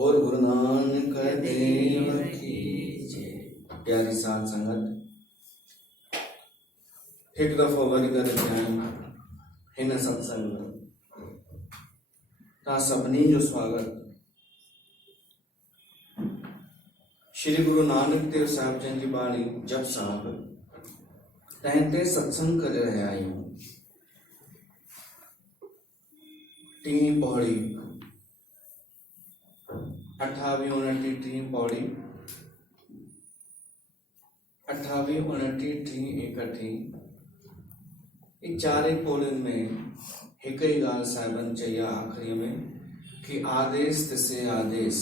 और गुरु नानक देव की जय। प्यारी साथ संगत, एक दफ़ो वरी करे ध्यान हिन सत्संग में तव्हां सभिनी जो स्वागत। श्री गुरु नानक देव साहिब जन जी बाणी जप साहिब तंहिं ते सत्संग करे रहिया आहियूं। टी पौड़ी 28, 29, 30 पौड़ी 28, 29, 30, 31 ये चारे पौड़ियुनि में हिकु ई ॻाल्हि साहिबनि चई आहे आख़िरीअ में कि आदेश तिसे आदेश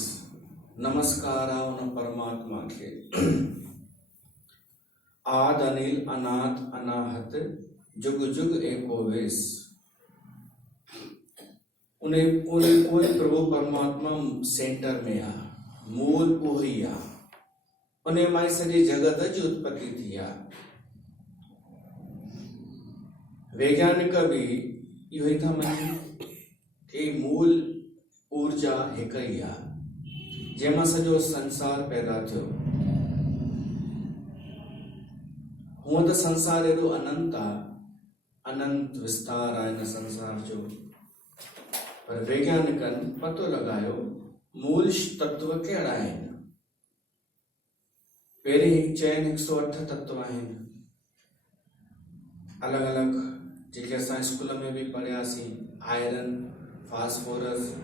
नमस्कार आहे उन परमात्मा खे। आद अनिल अनाथ अनाहत जुग जुग एको वेस। उन्हें कोई प्रभु परमात्मा सेंटर में आ, मूल उही आ, उन्हें माई सॼे जगत जी उत्पत्ति थी आ। वैज्ञानिक भी इहो ई था मञनि कि मूल ऊर्जा हिकु ई आ जंहिंमां सॼो संसार पैदा थियो। हूअं त संसार एॾो अनंत आ, अनंत विस्तार आहे हिन संसार जो, पर वैज्ञानिकनि पतो लगायो मूल तत्व कहिड़ा आहिनि। पहिरीं चइनि 108 तत्व आहिनि, अलॻि अलॻि जेके असां स्कूल में भी पढ़ियासीं। Iron, phosphorus,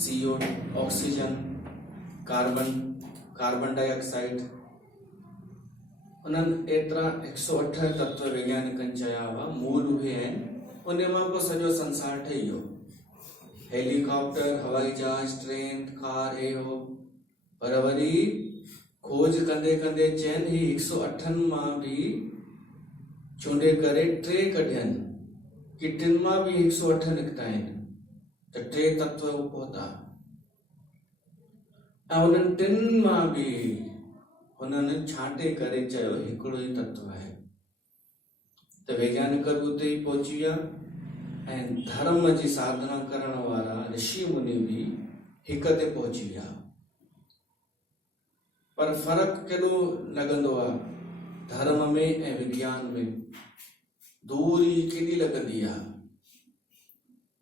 CO, oxygen, carbon dioxide. उन्हनि एतिरा 108 तत्व वैज्ञानिकनि चया हुआ मूल उहे आहिनि। उन मां पोइ सॼो संसार ठही वियो। हेलीकॉप्टर, हवाई जहाज, ट्रेन, कार, हे हो। पर वरी खोज कंदे कंदे चइनि ही 108 मां भी चूंडे करे 3 कढियनि कि 3 मां भी 108 निकिता आहिनि, त 3 तत्व पहुता। ऐं उन्हनि 3 मां भी हुननि छांटे करे चयो हिकिड़ो ई तत्व आहे। त वैज्ञानिक भी उते ई पहुची विया ऐं धर्म जी साधना करण वारा ऋषि मुनि भी हिक ते पहुची विया। पर फर्क केॾो लॻंदो आहे धर्म में ऐं विज्ञान में, दूरी केॾी लॻंदी आहे।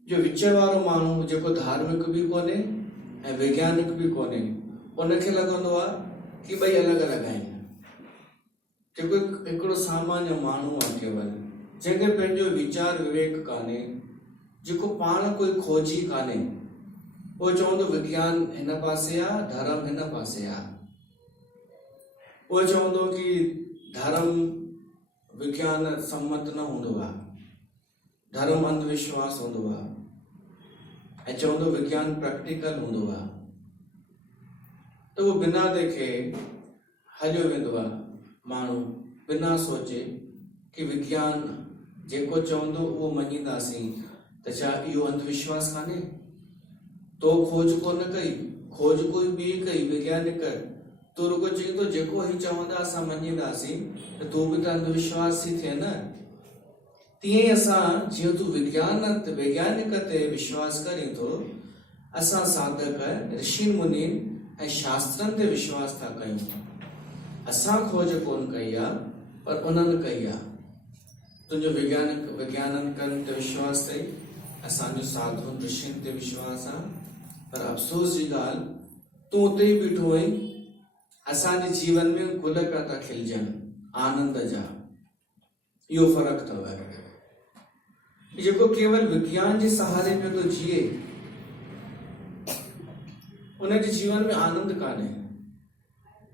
जो विच वारो माण्हू जेको धार्मिक भी कोन्हे ऐं वैज्ञानिक भी कोन्हे, उनखे लॻंदो आहे कि ॿई अलॻि अलॻि आहिनि। जेको हिकिड़ो सामान्य माण्हू आहे केवल, जंहिंखे पंहिंजो वीचार विवेक कान्हे, जेको पाण कोई खोजी कान्हे, वो चवंदो विज्ञान हिन पासे आहे, धर्म हिन पासे आहे। वो चवंदो कि धर्म विज्ञान सम्मत न हूंदो आहे, धर्म अंधविश्वास हूंदो आहे, ऐं चवंदो विज्ञान प्रैक्टिकल हूंदो आहे। त वो बिना देखे हलियो वेंदो आहे माण्हू, बिना सोचे कि विज्ञान जेको चवंदो उहो मञींदासीं। त छा इहो अंधविश्वास कान्हे? तो खोज कोन कई, खोज कोई ॿी कई वैज्ञानिक, तो रुगो चई तो जेको ही चवंदा असां मञींदासीं, त तूं भी त अंधविश्वास थी थिए न। तीअं असां जीअं तूं वैज्ञानिक ते विश्वास करीं थो, असां साधक ऋषि मुनि ऐं शास्त्रनि ते विश्वास था कयूं। असां खोज कोन कई आहे, पर उन्हनि कई आहे। तुंहिंजो वैज्ञानिकनि ते विश्वास अथई, असांजो साधुनि ऋषियुनि ते विश्वास आहे। पर अफ़सोस जी ॻाल्हि, तूं उते ई बीठो आहीं, असांजे जीवन में गुल पिया था खिलजनि आनंद जा। इहो फ़र्क़ु अथव। जेको केवल विज्ञान जे सहारे पे तो जिए, उनजे जीवन में आनंद कान्हे।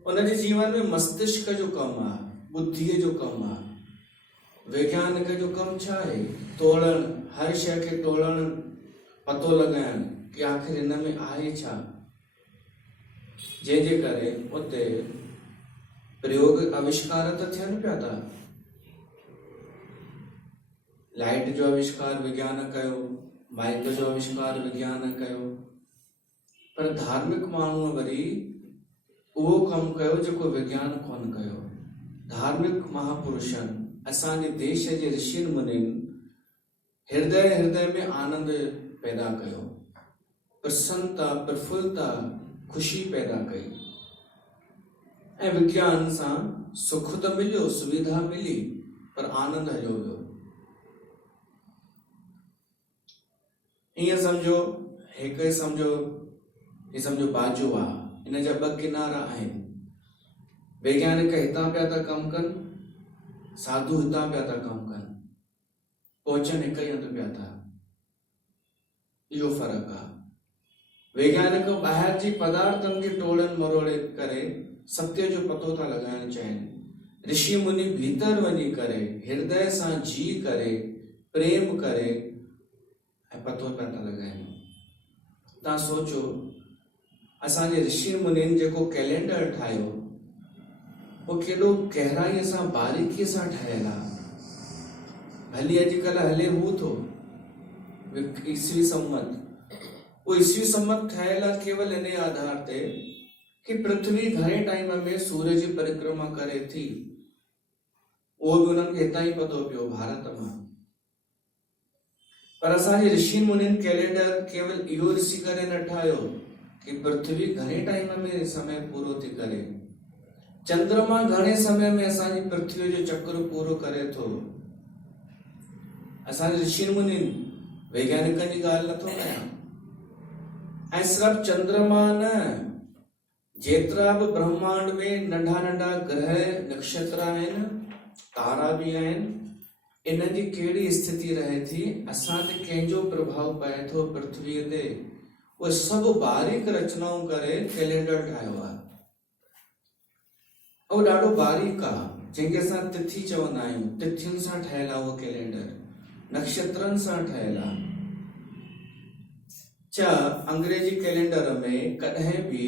उनजे जीवन में मस्तिष्क जो कमु आहे, बुद्धीअ जो कमु आहे। वैज्ञानिक जो कमु छा आहे? तोड़ण, हर शइ खे तोड़ण, पतो लॻाइण कि आख़िर हिन में आहे छा, जंहिंजे करे उते प्रयोग आविष्कार त थियनि पिया था। लाइट जो आविष्कार विज्ञान कयो, माइक जो आविष्कार विज्ञान कयो। पर धार्मिक माण्हूअ वरी उहो कमु कयो जेको विज्ञान कोन कयो। धार्मिक महापुरुषनि, असांजे देश जे ऋषि मुनिनि हृदय में आनंद पैदा कयो, प्रसन्नता, प्रफुल्लता खुशी पैदा कई ऐं विज्ञान सां सुख त मिलियो, सुविधा मिली, पर आनंद हलियो वियो। ईअं सम्झो हिकु सम्झो बाजो आहे, इन जा ॿ किनारा आहिनि। वैज्ञानिक हितां पिया था कमु कनि, साधु हितां पिया था कमु कनि, पहुचनि हिकु ई हंधि पिया था। इहो फ़र्क़ु आहे। वैज्ञानिक ॿाहिरि जी पदार्थनि खे टोड़नि मरोड़े करे सत्य जो पतो था लॻाइण चाहिनि। ऋषि मुनि भीतर वञी करे हृदय सां जी करे प्रेम करे ऐं पतो पिया था लॻाइनि। तव्हां सोचो, असांजे ऋषि मुनिनि जेको कैलेंडर ठाहियो उहो केॾो गहराईअ सां बारीकीअ सां ठहियल आहे। भली अॼुकल्ह हले हू थो ईसवी संमत, वो ईसवी संमत ठहियल आहे केवल इन आधार ते कि पृथ्वी घणे टाइम में सूर्य जी परिक्रमा करे थी। उहो बि उन्हनि खे हितां ई पतो पियो, भारत मां। पर असांजे ऋषि मुनिनि कैलेंडर केवल इहो ॾिसी करे न ठाहियो कि पृथ्वी घणे टाइम में समय पूरो थी करे, चंद्रमा घणे समय में असांजी पृथ्वी जो चक्र पूरो करे थो। असांजे ऋषि मुनिनि वैज्ञानिकनि जी ॻाल्हि नथो कयां। ऐं सिर्फ़ु चंद्रमा न, जेतिरा बि ब्रह्मांड में नंढा नंढा ग्रह नक्षत्र आहिनि, तारा भी आहिनि, इन जी कहिड़ी स्थिति रहे थी, असां ते कंहिंजो प्रभाव पए थो पृथ्वीअ ते, उहे सभु बारीक रचनाऊं करे कैलेंडर ठाहियो आहे। उहो ॾाढो बारीक आहे, जंहिंखे असां तिथि चवंदा आहियूं। तिथियुनि सां ठहियल आहे उहो कैलेंडर, नक्षत्रनि सां ठहियल आहे। अंग्रेजी कैलेंडर में कॾहिं भी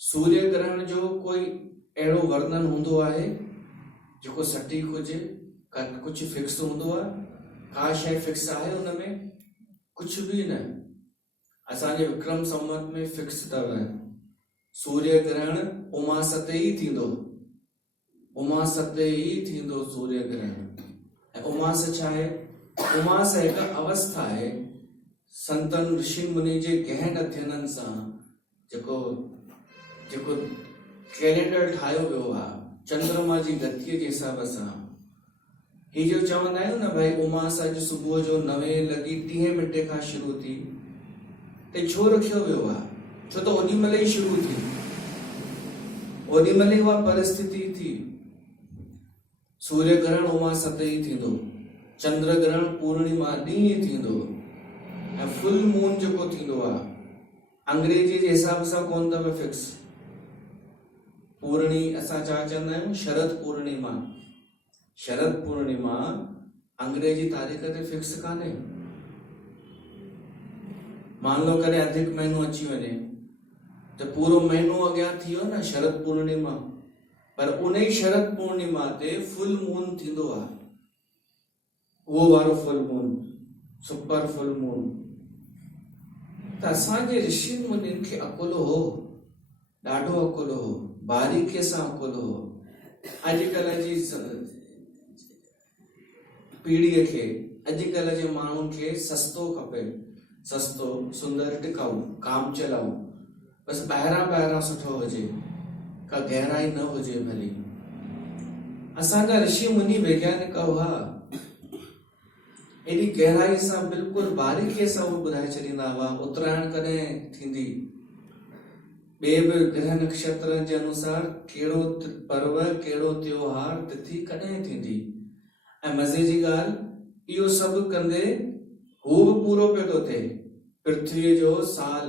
सूर्य ग्रहण जो कोई अहिड़ो वर्णन हूंदो आहे जेको सटीक हुजे, कुछ फिक्स हूंदो आहे? का शइ फिक्स आहे उनमें? कुछ भी न। असांजे विक्रम संवत में फिक्स अथव, सूर्य ग्रहण उमास ते ई थींदो, उमास ते ई थींदो सूर्य ग्रहण। ऐं उमास छा आहे? उमास हिकु अवस्था आहे, संतन ऋषि मुनि जे गहन अध्ययननि सां जेको कैलेंडर ठाहियो वियो आहे चंद्रमा जी गतिअ जे हिसाब सां। ही जो चवंदा आहियूं न भाई उमास अॼु सुबुह जो 9:30 खां शुरू थी, ते छो रखियो वियो आहे? छो त ओॾी महिल ई शुरू थी, ओॾी महिल ई उहा परिस्थिति थी। सूर्य ग्रहण उमास ते ई थींदो, चंद्र ग्रहण पूर्णिमा ॾींहुं ई थींदो, ऐं फुल मून जेको थींदो आहे अंग्रेजी जे हिसाब सां कोन अथव फिक्स। पूर्णी असां छा चवंदा आहियूं? शरद पूर्णिमा। शरद पूर्णिमा अंग्रेजी तारीख़ ते फिक्स कान्हे। मान लो कॾहिं अधिक महीनो अची वञे त पूरो महीनो अॻियां थी वियो न शरद पूर्णिमा, पर उन ई शरद पूर्णिमा ते फुल मून थींदो आहे। उहो वारो full moon, super full moon. त असांजे ऋषि मुनिनि खे अकुलो हो, ॾाढो अकुलो हो, बारीकीअ सां अकुलो हो। अॼुकल्ह जी पीढ़ीअ खे, अॼुकल्ह जे माण्हुनि खे सस्तो खपे, सस्तो, सुंदर, टिकाऊ, काम चलाऊ, बस ॿाहिरां सुठो हुजे, का गहराई न हुजे भली। असांजा ऋषि मुनि वैज्ञानिक हुआ, एॾी गहराई सां बिल्कुलु बारीकीअ सां उहो ॿुधाए छॾींदा हुआ उतरायण कॾहिं थींदी, ॿिए बि ग्रह नक्षत्र जे अनुसार कहिड़ो पर्व, कहिड़ो त्योहार, तिथि कॾहिं थींदी। ऐं मज़े जी ॻाल्हि, इहो सभु कंदे हू बि पूरो पियो थो थिए। पृथ्वीअ जो साल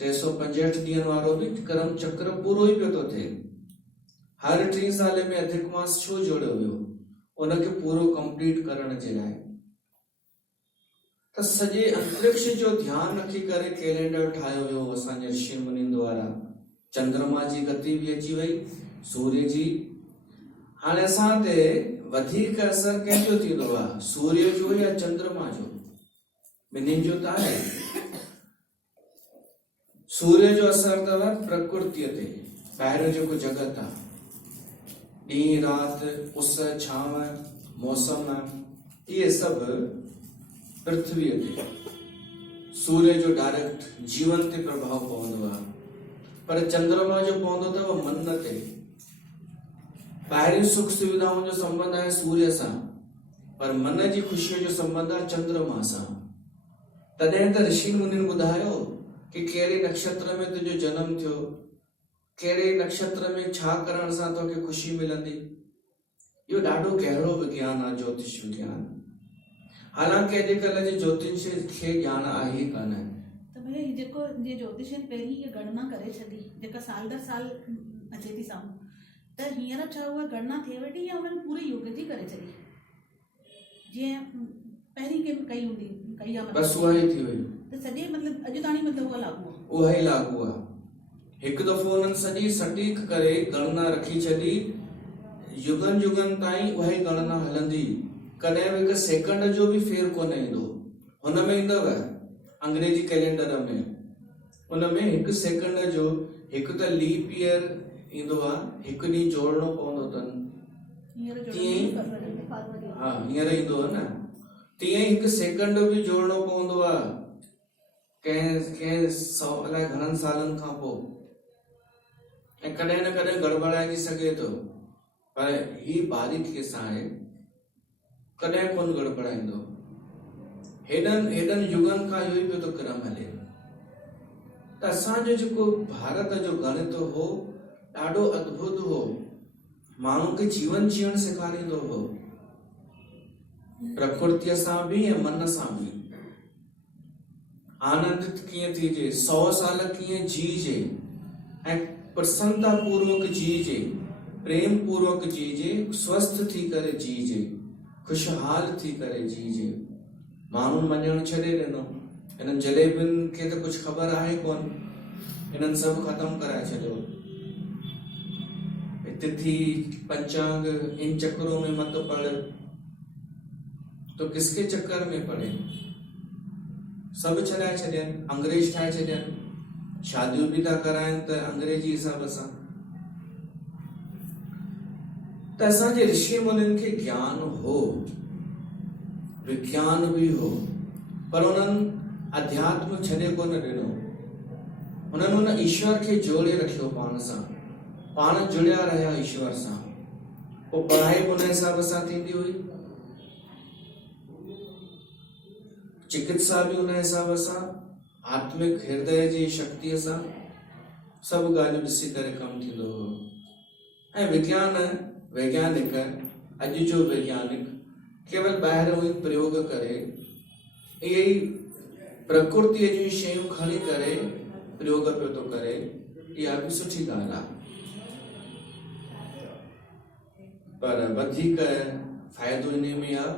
365 ॾींहंनि वारो बि कर्म चक्र पूरो ई पियो थो थिए। हर 3 साल में अधिक मास छो जोड़ियो वियो? उनखे पूरो कंप्लीट करण जे लाइ। त सॼे अंतरिक्ष जो ध्यानु रखी करे कैलेंडर ठाहियो वियो असांजे ऋषि मुनिनि द्वारा। चंद्रमा जी गति बि अची वई, सूर्य जी। हाणे असां ते वधीक असर कंहिंजो थींदो आहे? सूर्य जो या चंद्रमा जो? ॿिन्हिनि जो त आहे। सूर्य जो असर अथव प्रकृतिअ ते, ॿाहिरि जेको जगत आहे, ॾींहुं राति, उस छांव, मौसम, इहे सभु पृथ्वीअ ते। सूर्य जो डायरेक्ट जीवन ते प्रभाव पवंदो आहे। पर चंद्रमा जो पवंदो अथव मन ते। ॿाहिरियूं सुख सुविधाउनि जो संबंध आहे सूर्य सां, पर मन जी ख़ुशीअ जो संबंध आहे चंद्रमा सां। तॾहिं त ऋषि मुनिन ॿुधायो कि कहिड़े नक्षत्र में तुंहिंजो जनम थियो, कहिड़े नक्षत्र में छा करण सां तोखे ख़ुशी मिलंदी। इहो ॾाढो गहरो विज्ञान आहे, ज्योतिष विज्ञान। हालांकि अॼुकल्ह जे ज्योतिष खे ज्ञान आहे ई कान। त भैया जेको जे ज्योतिष पहिरीं इहा गणना करे छॾी, जेका साल दर साल अचे थी साम्हूं, त हींअर छा उहा गणना थिए वेठी या उन्हनि पूरे युग जी करे छॾी? जीअं पहिरीं कंहिं कई हूंदी, कई आहे बस उहा ई थी वई। त सॼे मतिलबु अॼु ताणी मतिलबु उहा लागू आहे? उहा ई लागू आहे। हिकु दफ़ो उन्हनि सॼी सटीक करे गणना रखी छॾी, युगनि युगनि ताईं उहा ई गणना हलंदी। कॾहिं बि हिकु सेकंड जो बि फेर कोन ईंदो। हुन में ईंदव अंग्रेजी कैलेंडर में, उन में हिकु सेकंड जो हिकु त लीप ईयर ईंदो आहे, हिकु ॾींहुं जोड़णो पवंदो अथनि। हा, हींअर ईंदो आहे न। तीअं ई हिकु सेकंड बि जोड़णो पवंदो आहे कंहिं अलाए घणनि सालनि खां पोइ। ऐं कॾहिं न कॾहिं गड़बड़ाइजी सघे थो, पर ही बारीकीअ सां आहे, कॾहिं कोन गड़बड़ाईंदो। हेॾनि युगनि खां इहो ई पियो थो क्रम हले। त असांजो जेको भारत जो गणित हो ॾाढो अद्भुत हो, माण्हू खे जीवन जीअण सेखारींदो हो, प्रकृतिअ सां बि ऐं मन सां बि। आनंदित कीअं थीजे, 100 साल कीअं जीजे ऐं प्रसन्नता पूर्वक जीजे, प्रेम पूर्वक जीजे, स्वस्थ थी करे जीजे, खुशहाल थी करे जीजे। माण्हू मञण छॾे ॾिनो। हिननि जलेबियुनि खे त कुझु ख़बर आहे कोन, हिननि सभु ख़तम कराए छॾियो। तिथि पंचांग इन चक्रों में मत पड़, तो किसके चक्कर में पड़े। सभु छॾाए छॾियनि, अंग्रेज ठाहे छॾियनि, शादियूं बि था कराइनि त अंग्रेजी हिसाब सां। त असांजे ऋषि मुनिनि खे ज्ञान हो, विज्ञान भी हो, पर उन्हनि अध्यात्म छॾे कोन ॾिनो। उन्हनि उन ईश्वर खे जोड़े रखियो पाण सां, पाण जुड़िया रहिया ईश्वर सां। पोइ पढ़ाई बि उन हिसाब सां थींदी हुई, चिकित्सा भी उन हिसाब सां, आत्मिक हृदय जी शक्तिअ सां, सभु ॻाल्हियूं ॾिसी करे कमु थींदो हो। ऐं वैज्ञानिक, अॼु जो वैज्ञानिक केवल ॿाहिरि वही प्रयोग करे, इहे ई प्रकृतिअ जूं शयूं खणी करे प्रयोग पियो थो करे। इहा बि सुठी ॻाल्हि आहे, पर वधीक फ़ाइदो इन में आहे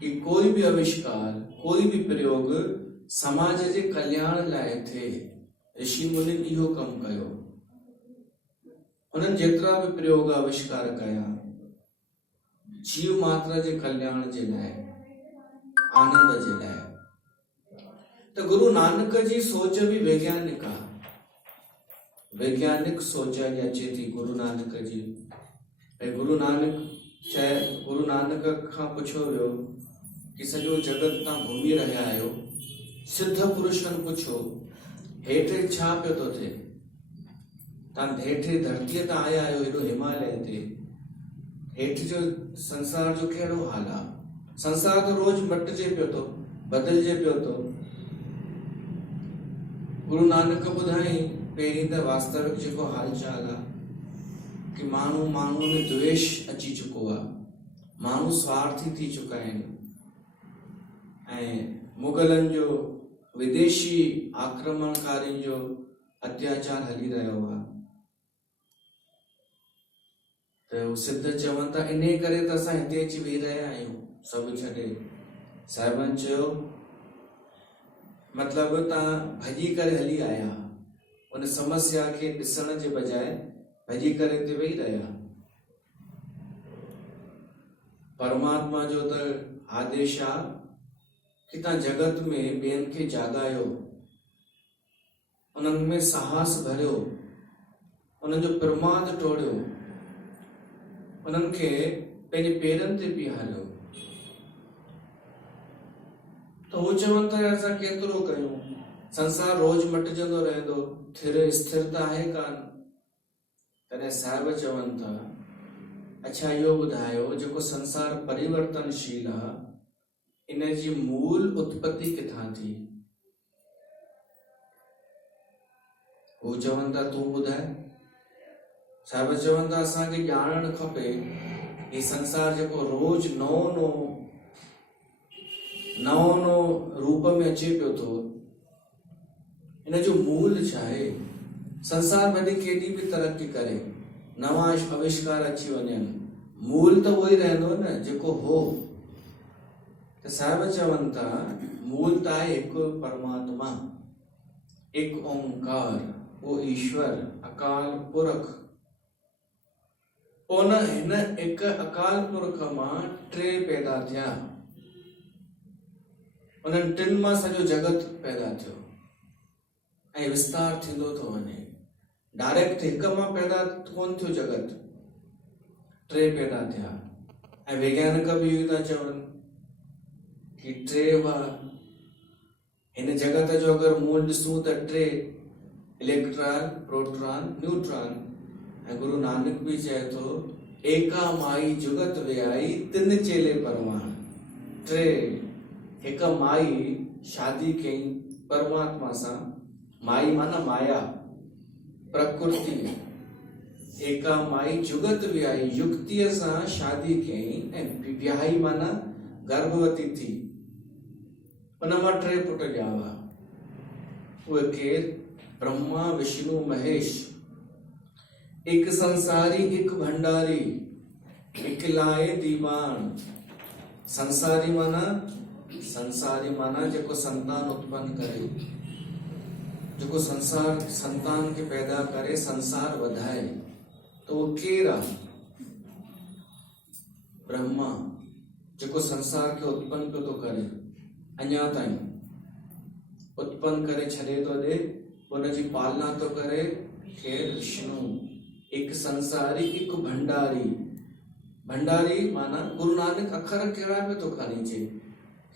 कि कोई भी आविष्कार, कोई भी प्रयोग समाज जे कल्याण लाइ थिए। ऋषि मुनि इहो कमु कयो। उन्हनि जेतिरा भी प्रयोग आविष्कार कया, जीव मात्र जे कल्याण जे लाइ, आनंद जे लाइ। तो गुरु नानक जी सोच भी वैज्ञानिक आहे, वैज्ञानिक सोच अचे थी गुरु नानक जी। ऐं गुरु नानक खां पुछो वियो कि सॼो जगत तव्हां घुमी रहिया आहियो, सिद्ध पुरुषनि पुछो हेठि छा पियो थो थिए। तव्हां हेठि धरतीअ तां आया आहियो, हेॾो हिमालय ते, हेठि जो संसार जो कहिड़ो हाल आहे। संसार तो रोज मटिजे पियो थो, बदिलजे पियो थो। गुरु नानक ॿुधाई पहिरीं त वास्तविक जेको हाल चाल आहे कि माण्हू में द्वेष अची चुको आहे, माण्हू स्वार्थी थी चुका आहिनि। ऐं मुगलनि जो, विदेशी आक्रमणकारियुनि जो अत्याचार हली रहियो आहे। त हू सिद्ध चवनि था इन करे त असां हिते अची वेही रहिया आहियूं सभु छॾे। साहिबनि चयो मतिलबु तव्हां भॼी करे हली आया, उन समस्या खे ॾिसण जे बजाय भॼी करे हिते वेही रहिया। परमात्मा जो त आदेश आहे कि तव्हां जगत में ॿियनि खे जाॻायो, उन्हनि में साहस भरियो, उन्हनि जो प्रमाद टोड़ियो, उन्हनि खे पंहिंजे पेरनि ते बीहारियो। तो वो चवनि था असां केतिरो कयूं, संसार रोज मटिजंदो रहंदो, स्थिरता आहे कान। तॾहिं साहिब चवनि था, अच्छा इहो ॿुधायो जेको संसार परिवर्तनशील आहे, इन जी मूल उत्पत्ति किथां थी? हू चवनि था तूं ॿुधाए। साहिब चवनि था असांखे ॼाणणु खपे ही संसार जेको रोज नओं रूप में अचे पियो थो, इन जो मूल छा आहे? संसार भली केॾी बि तरक़ी करे, नवां आविष्कार अची वञनि, मूल त उहो ई रहंदो न जेको हो। त साहिब चवनि था मूल त आहे हिकु परमात्मा, एक ओंकार, वो ईश्वर अकाल पुरख। उन हिन हिक अकाल पुरख मां टे पैदा थिया, उन्हनि टिनि मां सॼो जगत पैदा थियो ऐं विस्तार थींदो थो वञे। डायरेक्ट हिक मां पैदा कोन थियो जगत, टे पैदा थिया। ऐं वैज्ञानिक बि इहो था चवनि कि टे हुआ हिन जगत जो अगरि मूल ॾिसूं त टे, इलेक्ट्रॉन, प्रोटॉन, न्यूट्रॉन। ऐं गुरु नानक भी चए थो, एका माई जुगत वियाई तिन चेले परवान। टे, हिक माई शादी कई परमात्मा सां, माई माना माया, प्रकृति। एका माई जुगत वियाई, युक्तिय सां शादी कई, ऐं वियाही माना गर्भवती थी। उन मां टे पुट ॼावा। उहे केर? ब्रह्मा, विष्णु, महेश। एक संसारी, एक भंडारी, एक लाए दीवान। संसारी माना जेको संतान उत्पन्न करे, जेको संतान के पैदा करे, संसार वधाए, तो वो केर आहे? ब्रह्मा, जेको संसार के उत्पन्न पियो थो करे, अञा ताईं उत्पन्न करे छॾे थो ॾे, उनजी पालना तो करे खेर विष्णु। एक संसारी, एक भंडारी। भंडारी माना गुरु नानक अखर कहिड़ा पे तो खणी चे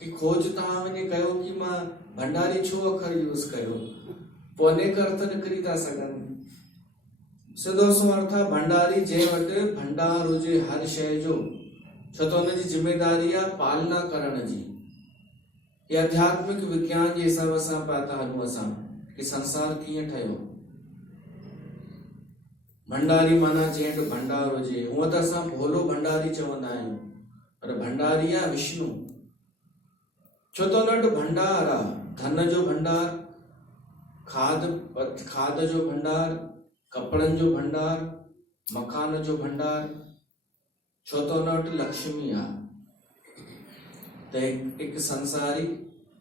कि खोज तव्हां वञी कयो कि मां भंडारी छो अखर यूज़ कयो, पोइ अनेक अर्थ निकिरी था सघनि। सिधो सो अर्थ आहे भंडारी जंहिं वटि भंडार हुजे हर शइ जो, छो त हुनजी जिम्मेदारी आहे पालना करण जी। ये आध्यात्मिक विज्ञान जे हिसाब सां पिया था हलूं असां कि संसार कीअं ठहियो। भंडारी माना जंहिं वटि भंडार हुजे, हूअं त असां भोलो भंडारी चवंदा आहियूं, पर भंडारी आहे विष्णु। छो त हुन वटि भंडार आहे, धन जो भंडार, खाद जो भंडार, कपड़नि जो भंडार, मकान जो भंडार। छो त हुन वटि लक्ष्मी आहे। त एक संसारी,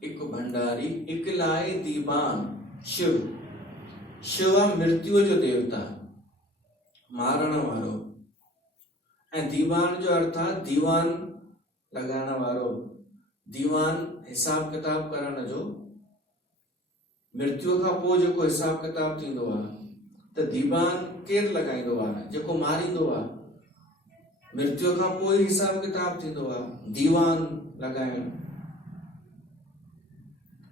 एक भंडारी, एक लाए दीवान। शिव मृत्यु जो देवता, मारण वारो। ऐं दीवान जो अर्थ आहे दीवान लॻाइण वारो। दीवान हिसाब किताब करण जो। मृत्यु खां पोइ जेको हिसाब किताब थींदो आहे, त दीवान केरु लॻाईंदो आहे? जेको मारींदो आहे। मृत्यु खां पोइ हिसाब किताब थींदो आहे, दीवान लॻाइण।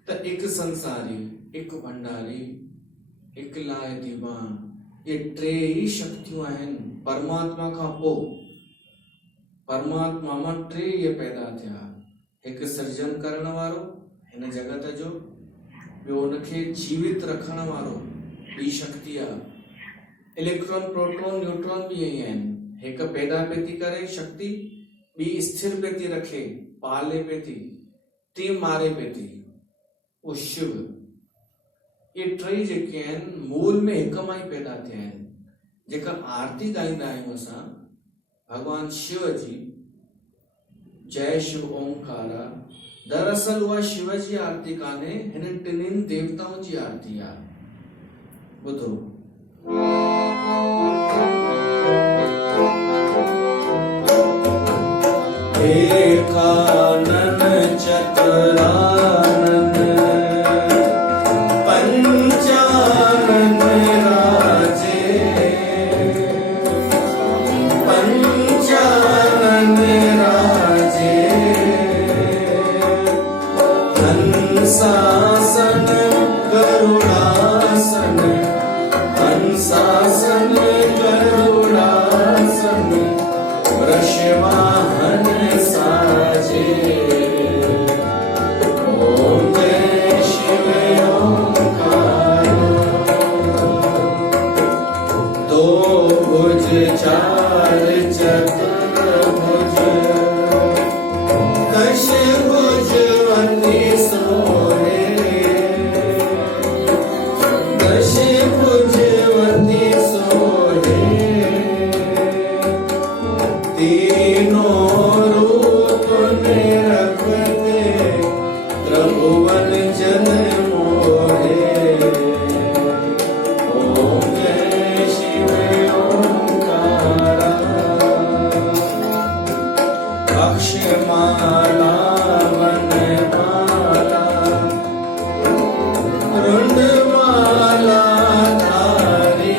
त एक संसारी, एक भंडारी, एक लाए दीवान, ये टे ही शक्तियूं आहिनि परमात्मा खां पोइ। परमात्मा मां टे ये पैदा थिया। हिकु सृजन करण वारो हिन जगत जो, ॿियो हुनखे जीवित रखण वारो, ॿी शक्ति आहे। इलेक्ट्रॉन, प्रोटॉन, न्यूट्रॉन भी यही आहिनि। हिकु पैदा पे थी करे शक्ति, ॿी स्थिर पे थी रखे, पाले पे थी, टी मारे पे थी, वो शिव। ये टे जेके आहिनि मूल में हिक मां ई पैदा थिया आहिनि। जेका आरती ॻाईंदा आहियूं असां भगवान शिव जी, जय शिव ओंकारा, दरअसल उहा शिव जी आरती कान्हे, हिन टिनिनि देवताउनि जी आरती आहे। ॿुधो, एकानन चतुरानन पंचानन राजे, पंचानन राजे, हंसासन हंसासन गरुड़ासन वृषवाहन साजे। ओम जय शिव ओंकार। दो भुज चार चतुर्भुज दश भुज वंदी सोहे। दश भुज वंदी सोहे। तीनों रूप निरखते त्रिभुवन जन मोहे। ओम जय शिव ओंकार। अक्षमाला वनमाला रुंडमाला धारी।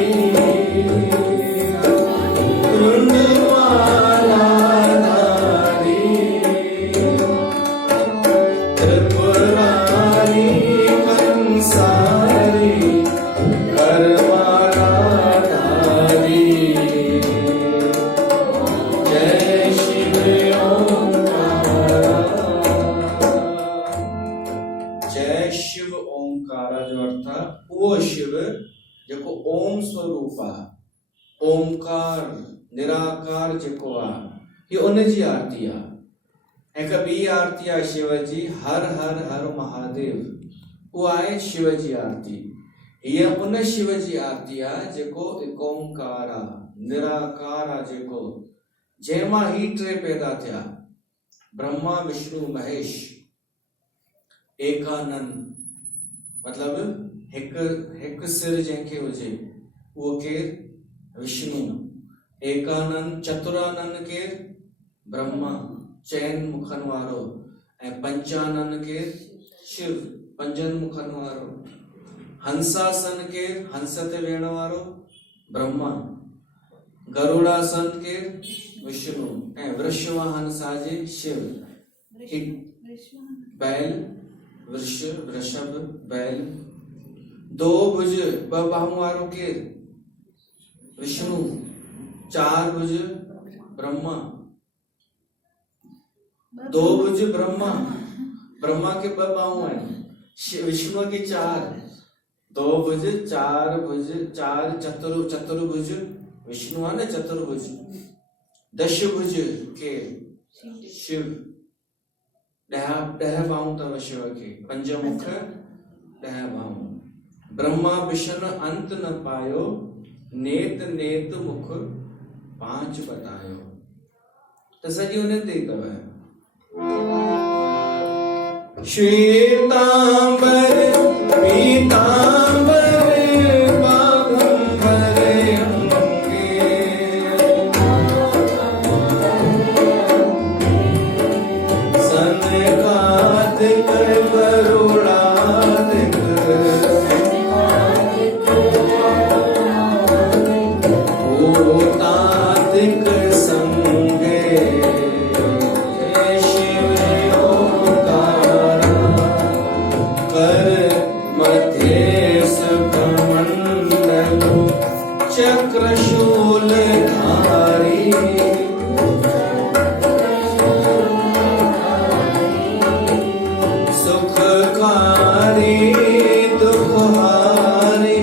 रुंडमाला धारी त्रिपुरारी कंसारी करवाला धारी। जय शिव ओंकार। जय शिव ओंकार जो अर्थ आहे उहो शिव जेको ओम स्वरूप आहे। ओंकार निराकार जेको आहे इहो उन जी आरती आहे। ऐं हिकु ॿी आरती आहे शिव जी हर हर हर महादेव। उहा आहे शिव जी आरती। हीअ उन शिव जी आरती आहे जेको हिकु ओंकार आहे निराकार आहे जेको जंहिंमां ही टे पैदा थिया ब्रह्मा विष्णु महेश। एकानंद मतलब हिकु सिर जंहिंखे हुजे उहो केरु विष्णु। एकानंद चतुरानंद केरु ब्रह्मा चैन मुखन वारो। ऐं पंचानंद केरु शिव पंजन मुखन वारो। हंसासन केरु हंस ते वेहण वारो ब्रह्मा। गरुड़ासन केरु विष्णु। ऐं वृषवाहन साजे शिव। बैल वृष वृषभ बैल। दो भुज ब बाहु वारो केरु विष्णु। चार भुज ब्रह्मा। दो भुज ब्रह्मा। ब्रह्मा के ब बाहु आहिनि विष्णु के चार। दो भुज चार चतुर्भुज विष्णु आहे न चतुर्भुज। दश भुज के शिव। ॾह बाहूं अथव शिव खे। पंज मुख ॾह बाहूं। ब्रह्मा विष्णु अंत न पायो नेत नेत मुख पांच बतायो। त सॼी उन्हनि ते ई अथव। श्वेतांबर पीतांबर बाघंबर अंगे। सनकादिक गरुड़ादिक भूतादिक संगे। जय शिव ओंकार। कर मध्य सुखमंडल चक्र शूल धारी। सुखकारी दुखहारी।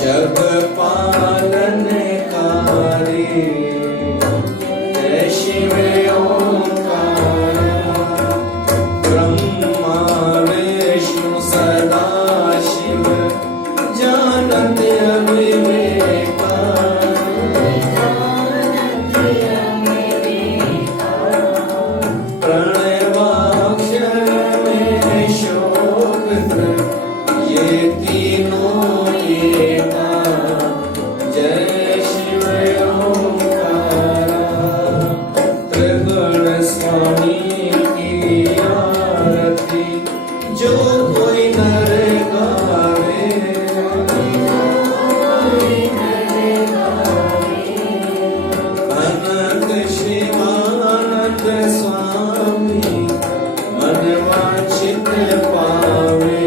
जग पालनकारी। जय शिव ओंकार। ब्रह्मा विष्णु सदा शिव जानत अविवेका। प्रणवाक्षर में शोभित ये तीनों एका। जय शिव ओंकार। त्रिगुण स्वामी की आरती जो कोई नर गावे। अनंत शिवानंद स्वामी मन वांछित पावे।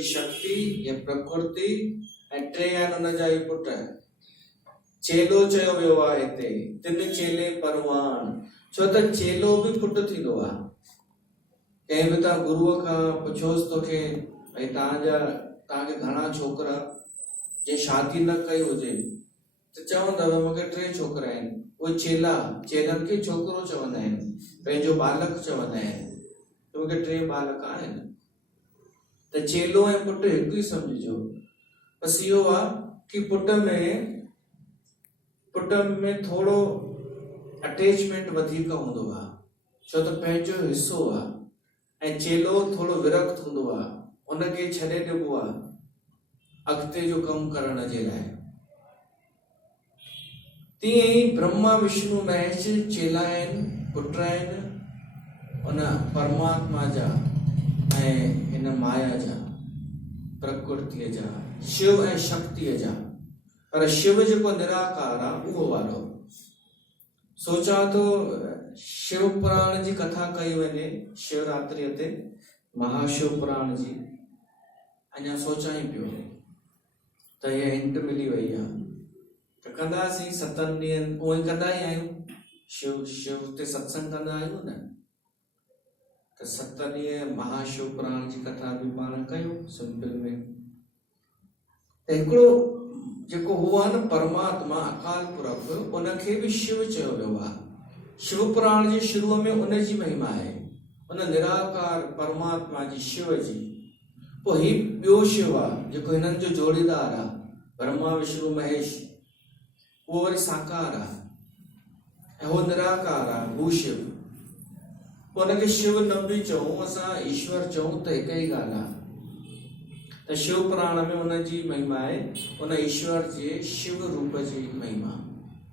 जी शक्ति या प्रकृति ऐं टे आहिनि हुनजा ई पुट। चेलो चयो वियो आहे हिते, तिन चेले परवान, छो त चेलो बि पुट थींदो आहे। कंहिं बि तव्हां गुरूअ खां पुछोसि तोखे भई तव्हांखे घणा छोकिरा, जे शादी न कई हुजे त चवंदव मूंखे 3 छोकिरा आहिनि। उहे चेलनि खे छोकिरो चवंदा आहिनि, पंहिंजो बालक चवंदा आहिनि त मूंखे 3 बालक आहिनि। त चेलो ऐं पुट हिकु ई सम्झिजो। बसि इहो आहे कि पुट में थोरो अटैचमेंट वधीक हूंदो आहे, छो त पंहिंजो हिसो आहे। ऐं चेलो थोरो विरक्त हूंदो आहे, उनखे छॾे ॾिबो आहे अॻिते जो कमु करण जे लाइ। तीअं ई ब्रह्मा विष्णु महेश चेला आहिनि, पुट आहिनि उन परमात्मा जा ऐं हिन माया जा, प्रकृतिअ जा, शिव ऐं शक्तिअ जा। पर शिव जेको निराकार आहे उहो वारो। सोचा तो शिव पुराण जी कथा कई वञे शिवरात्रिअ ते, महाशिव पुराण जी। अञा सोचां ई पियो त हीअ हिंट मिली वई आहे त कंदासीं 7 ॾींहंनि, उहो कंदा ई आहियूं। शिव ते सत्संग कंदा आहियूं न, त 7 ॾींहं महाशिव पुराण जी कथा बि पाण कयूं सिंपल में। त हिकिड़ो जेको हुओ आहे न परमात्मा अकाल पुरख, उनखे बि शिव चयो वियो आहे। शिव पुराण जे शुरूअ में उनजी महिमा आहे, उन निराकार परमात्मा जी, शिव जी। पोइ ही ॿियो शिव आहे जेको हिननि जो जोड़ीदार आहे, ब्रह्मा विष्णु महेश, उहो वरी साकार आहे ऐं उहो निराकार आहे, हू शिव। पोइ हुनखे शिव न बि चऊं, असां ईश्वर चऊं त हिकु ई ॻाल्हि आहे। त शिव पुराण में उनजी महिमा आहे, उन ईश्वर जे शिव रूप जी महिमा।